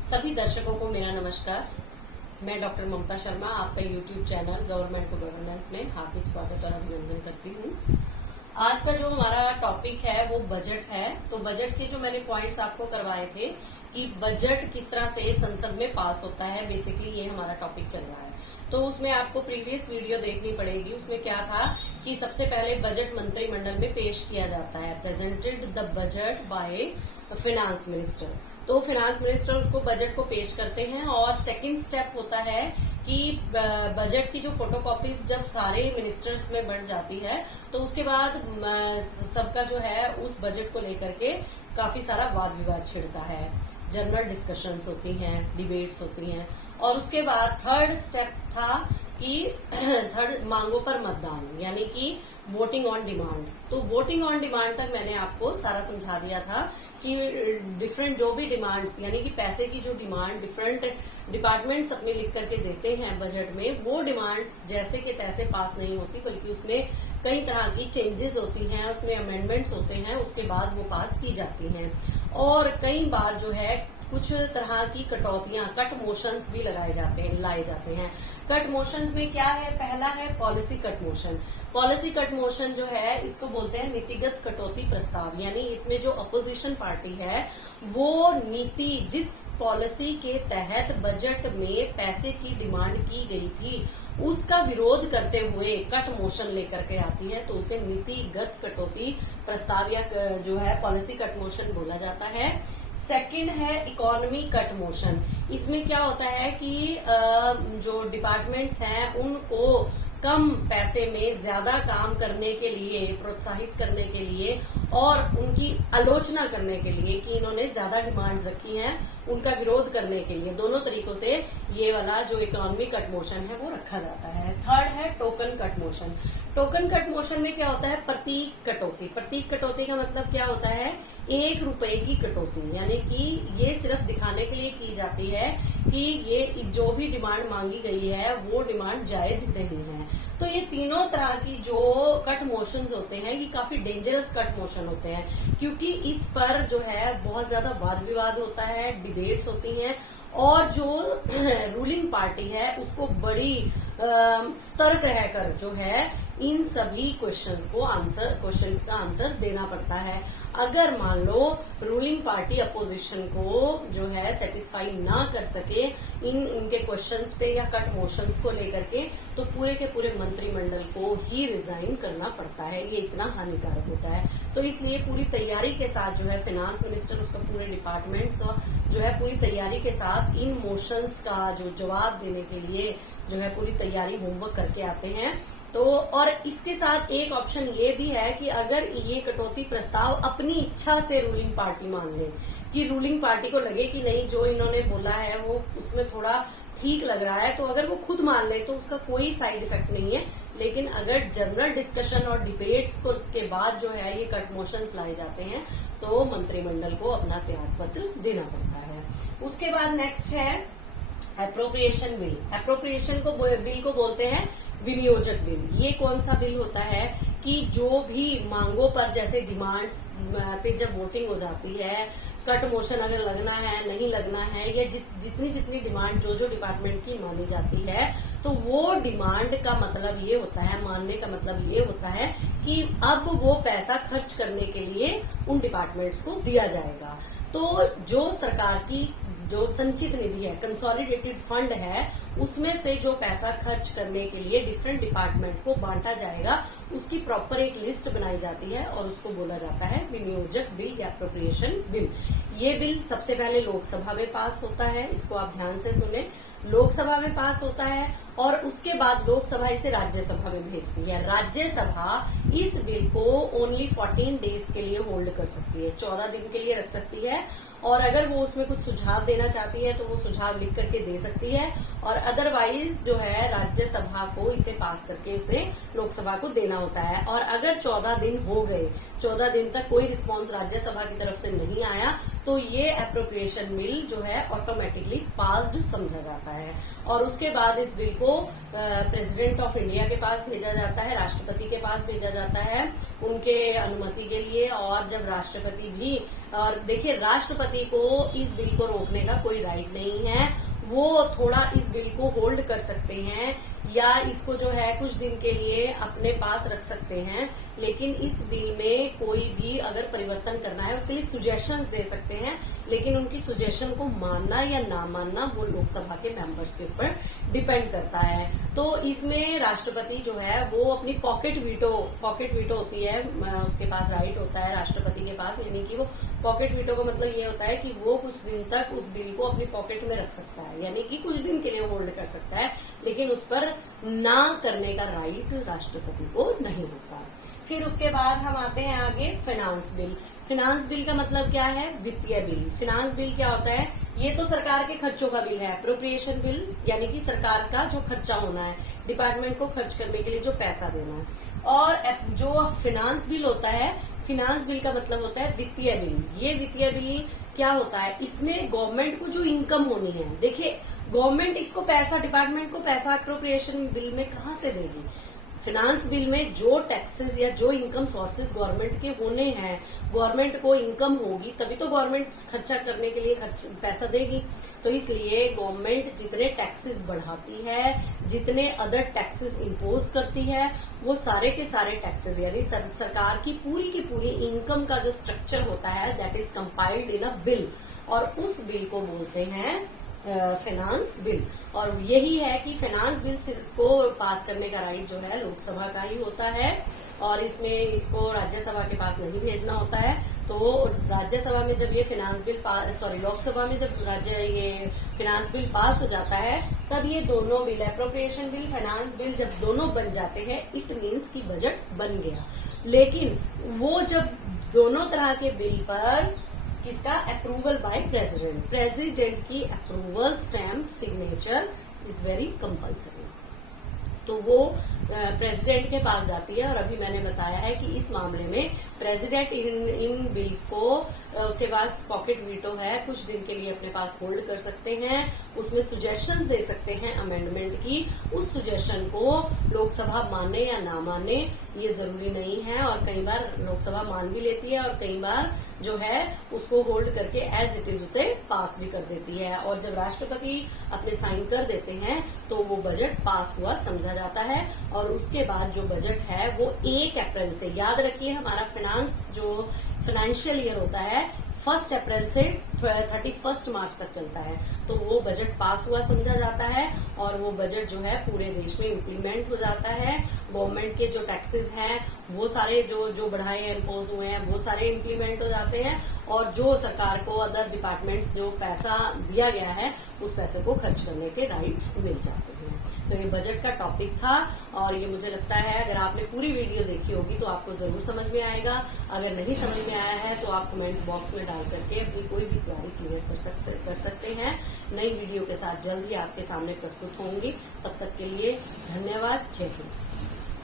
सभी दर्शकों को मेरा नमस्कार। मैं डॉक्टर ममता शर्मा आपका YouTube channel government to governance में हार्दिक स्वागत और अभिनंदन करती हूँ। आज का जो हमारा टॉपिक है वो बजट है। तो बजट के जो मैंने पॉइंट्स आपको करवाए थे कि बजट किस तरह से संसद में पास होता है, बेसिकली ये हमारा टॉपिक चल रहा है। तो उसमें आपको प्रीवियस वीडियो देखनी पड़ेगी। उसमें क्या था कि सबसे पहले बजट मंत्रिमंडल में पेश किया जाता है, presented the budget by finance minister. तो फिनांस मिनिस्टर उसको बजट को पेश करते हैं और सेकंड स्टेप होता है कि बजट की जो फोटोकॉपीज जब सारे मिनिस्टर्स में बढ़ जाती है तो उसके बाद सबका जो है उस बजट को लेकर के काफी सारा वाद विवाद छिड़ता है, जनरल डिस्कशंस होती हैं, डिबेट्स होती हैं। और उसके बाद थर्ड स्टेप था कि थर्ड मांगों पर मतदान, यानी कि वोटिंग ऑन डिमांड। तो वोटिंग ऑन डिमांड तक मैंने आपको सारा समझा दिया था कि डिफरेंट जो भी डिमांड्स, यानी कि पैसे की जो डिमांड डिफरेंट डिपार्टमेंट्स अपनी लिख करके देते हैं बजट में, वो डिमांड्स जैसे के तैसे पास नहीं होती, बल्कि उसमें कई तरह की चेंजेस होती हैं, उसमें अमेंडमेंट्स होते हैं, उसके बाद वो पास की जाती हैं। और कई बार जो है कुछ तरह की कटौतियां, कट मोशंस भी लाए जाते हैं। कट मोशंस में क्या है? पहला है policy cut motion. Policy cut motion जो है इसको बोलते हैं नीतिगत कटौती प्रस्ताव, यानी इसमें जो अपोजिशन पार्टी है वो नीति, जिस पॉलिसी के तहत बजट में पैसे की डिमांड की गई थी उसका विरोध करते हुए कट मोशन लेकर के आती है, तो उसे नीतिगत कटौती प्रस्ताव या जो है पॉलिसी कट मोशन बोला जाता है। सेकंड है इकोनॉमी कट मोशन। इसमें क्या होता है कि जो डिपार्टमेंट्स हैं उनको कम पैसे में ज्यादा काम करने के लिए प्रोत्साहित करने के लिए और उनकी आलोचना करने के लिए कि इन्होंने ज्यादा डिमांड्स रखी हैं, उनका विरोध करने के लिए, दोनों तरीकों से ये वाला जो इकोनॉमी कट मोशन है वो रखा जाता है। थर्ड है token cut motion. Token cut motion में क्या होता है? प्रतीक कटौती। प्रतीक कटौती का मतलब क्या होता है? 1 रुपए की कटौती, यानी कि ये सिर्फ दिखाने के लिए की जाती है कि ये जो भी डिमांड मांगी गई है वो डिमांड जायज नहीं है। तो ये तीनों तरह की जो कट मोशंस होते हैं ये काफी डेंजरस कट मोशन होते हैं, क्योंकि इस पर जो है बहुत ज्यादा वाद विवाद होता है, डिबेट्स होती हैं और जो रूलिंग पार्टी है उसको बड़ी सतर्क रहकर जो है इन सभी क्वेश्चंस का आंसर देना पड़ता है। अगर मान लो रूलिंग पार्टी अपोजिशन को जो है सेटिस्फाई ना कर सके इनके क्वेश्चंस पे या कट मोशंस को लेकर के, तो पूरे के पूरे मंत्रिमंडल को ही रिजाइन करना पड़ता है। ये इतना हानिकारक होता है। तो इसलिए पूरी तैयारी के साथ जो है फिनांस मिनिस्टर, उसका पूरे डिपार्टमेंट्स जो है पूरी तैयारी के साथ इन मोशंस का जो जवाब देने के लिए जो है पूरी तैयारी होमवर्क करके आते हैं। तो और इसके साथ एक ऑप्शन ये भी है कि अगर ये कटौती प्रस्ताव अपनी इच्छा से रूलिंग पार्टी मान ले, कि रूलिंग पार्टी को लगे कि नहीं जो इन्होंने बोला है वो उसमें थोड़ा ठीक लग रहा है, तो अगर वो खुद मान ले तो उसका कोई साइड इफेक्ट नहीं है। लेकिन अगर जनरल डिस्कशन और डिबेट्स के बाद जो है ये कट मोशंस लाए जाते हैं तो मंत्रिमंडल को अपना त्याग पत्र देना पड़ता है। उसके बाद नेक्स्ट है एप्रोप्रिएशन बिल। एप्रोप्रिएशन को बिल को बोलते हैं विनियोजक बिल। ये कौन सा बिल होता है कि जो भी मांगों पर, जैसे डिमांड्स पे जब वोटिंग हो जाती है, कट मोशन अगर लगना है नहीं लगना है, या जितनी डिमांड जो डिपार्टमेंट की मानी जाती है, तो वो डिमांड का मतलब ये होता है, मानने का मतलब ये होता है कि अब वो पैसा खर्च करने के लिए उन डिपार्टमेंट्स को दिया जाएगा। तो जो सरकार की जो संचित निधि है, कंसोलिडेटेड फंड है, उसमें से जो पैसा खर्च करने के लिए डिफरेंट डिपार्टमेंट को बांटा जाएगा, उसकी प्रॉपर एक लिस्ट बनाई जाती है और उसको बोला जाता है विनियोजक बिल या एप्रोप्रिएशन बिल। ये बिल सबसे पहले लोकसभा में पास होता है, इसको आप ध्यान से सुने। लोकसभा में पास होता है और उसके बाद लोकसभा इसे राज्यसभा में भेजती है। राज्यसभा इस बिल को ओनली 14 डेज के लिए होल्ड कर सकती है, 14 दिन के लिए रख सकती है। और अगर वो उसमें कुछ सुझाव देना चाहती है तो वो सुझाव लिख करके दे सकती है, और अदरवाइज जो है राज्यसभा को इसे पास करके उसे लोकसभा को देना होता है। और अगर 14 दिन हो गए, 14 दिन तक कोई रिस्पांस राज्यसभा की तरफ से नहीं आया, तो ये एप्रोप्रिएशन बिल जो है ऑटोमेटिकली पास्ड समझा जाता है। और उसके बाद इस बिल को को प्रेसिडेंट ऑफ इंडिया के पास भेजा जाता है, राष्ट्रपति के पास भेजा जाता है उनके अनुमति के लिए। और जब राष्ट्रपति भी, और देखिए राष्ट्रपति को इस बिल को रोकने का कोई राइट नहीं है, वो थोड़ा इस बिल को होल्ड कर सकते हैं या इसको जो है कुछ दिन के लिए अपने पास रख सकते हैं, लेकिन इस बिल में कोई भी अगर परिवर्तन करना है उसके लिए सुजेशंस दे सकते हैं, लेकिन उनकी सुजेशन को मानना या ना मानना वो लोकसभा के मेंबर्स के ऊपर डिपेंड करता है। तो इसमें राष्ट्रपति जो है वो अपनी पॉकेट वीटो होती है, उसके पास राइट होता है राष्ट्रपति के पास, यानी कि वो पॉकेट वीटो का मतलब ये होता है कि वो कुछ दिन तक उस बिल को अपनी पॉकेट में रख सकता है, यानी कि कुछ दिन के लिए होल्ड कर सकता है, लेकिन उस पर ना करने का राइट राष्ट्रपति को नहीं होता। फिर उसके बाद हम आते हैं आगे फाइनेंस बिल। फाइनेंस बिल का मतलब क्या है? वित्तीय बिल। फाइनेंस बिल क्या होता है? ये तो सरकार के खर्चों का बिल है। अप्रोप्रिएशन बिल यानी कि सरकार का जो खर्चा होना है, डिपार्टमेंट को खर्च करने के लिए जो पैसा देना है। और जो फाइनेंस बिल होता है, फाइनेंस बिल का मतलब होता है वित्तीय बिल। ये वित्तीय बिल क्या होता है? इसमें गवर्नमेंट को जो इनकम होनी है, देखिए गवर्नमेंट इसको पैसा, डिपार्टमेंट को पैसा अप्रोप्रिएशन बिल में कहाँ से देगी? फाइनेंस बिल में जो टैक्सेस या जो इनकम सोर्सेज गवर्नमेंट के होने हैं, गवर्नमेंट को इनकम होगी तभी तो गवर्नमेंट खर्चा करने के लिए पैसा देगी। तो इसलिए गवर्नमेंट जितने टैक्सेस बढ़ाती है, जितने अदर टैक्सेस इम्पोज करती है, वो सारे के सारे टैक्सेस यानी सरकार की पूरी इनकम का जो स्ट्रक्चर होता है that is compiled in a bill, और उस बिल को बोलते हैं फाइनेंस बिल। और यही है कि फाइनेंस बिल को पास करने का राइट जो है लोकसभा का ही होता है, और इसमें इसको राज्यसभा के पास नहीं भेजना होता है। तो राज्यसभा में जब ये फाइनेंस बिल लोकसभा में जब ये फाइनेंस बिल पास हो जाता है, तब ये दोनों bill, appropriation bill, finance bill जब दोनों बन जाते हैं, इट मीन्स कि बजट बन गया। लेकिन वो जब दोनों तरह के बिल पर किसका अप्रूवल बाय प्रेसिडेंट की approval, stamp, signature is very compulsory, तो वो प्रेसिडेंट के पास जाती है। और अभी मैंने बताया है कि इस मामले में प्रेसिडेंट इन बिल्स को उसके पास पॉकेट वीटो है, कुछ दिन के लिए अपने पास होल्ड कर सकते हैं, उसमें सुजेशंस दे सकते हैं अमेंडमेंट की। उस सुजेशन को लोकसभा माने या ना माने ये जरूरी नहीं है, और कई बार लोकसभा मान भी लेती है और कई बार जो है उसको होल्ड करके एज इट इज उसे पास भी कर देती है। और जब राष्ट्रपति अपने साइन कर देते हैं तो वो बजट पास हुआ समझा जाता है। और उसके बाद जो बजट है वो 1 अप्रैल से, याद रखिए हमारा फाइनेंशियल ईयर होता है 1 अप्रैल से 31 मार्च तक चलता है, तो वो बजट पास हुआ समझा जाता है। और वो बजट जो है पूरे देश में इम्प्लीमेंट हो जाता है। गवर्नमेंट के जो टैक्सेस हैं वो सारे जो बढ़ाए हैं, इम्पोज हुए हैं, वो सारे इम्प्लीमेंट हो जाते हैं, और जो सरकार को अदर डिपार्टमेंट्स जो पैसा दिया गया है उस पैसे को खर्च करने के राइट्स मिल जाते हैं। तो ये बजट का टॉपिक था, और ये मुझे लगता है अगर आपने पूरी वीडियो देखी होगी तो आपको जरूर समझ में आएगा। अगर नहीं समझ में आया है तो आप कमेंट बॉक्स में डाल करके अपनी कोई भी क्वेरी क्लियर कर सकते हैं। नई वीडियो के साथ जल्द ही आपके सामने प्रस्तुत होंगी। तब तक के लिए धन्यवाद। जय हिंद।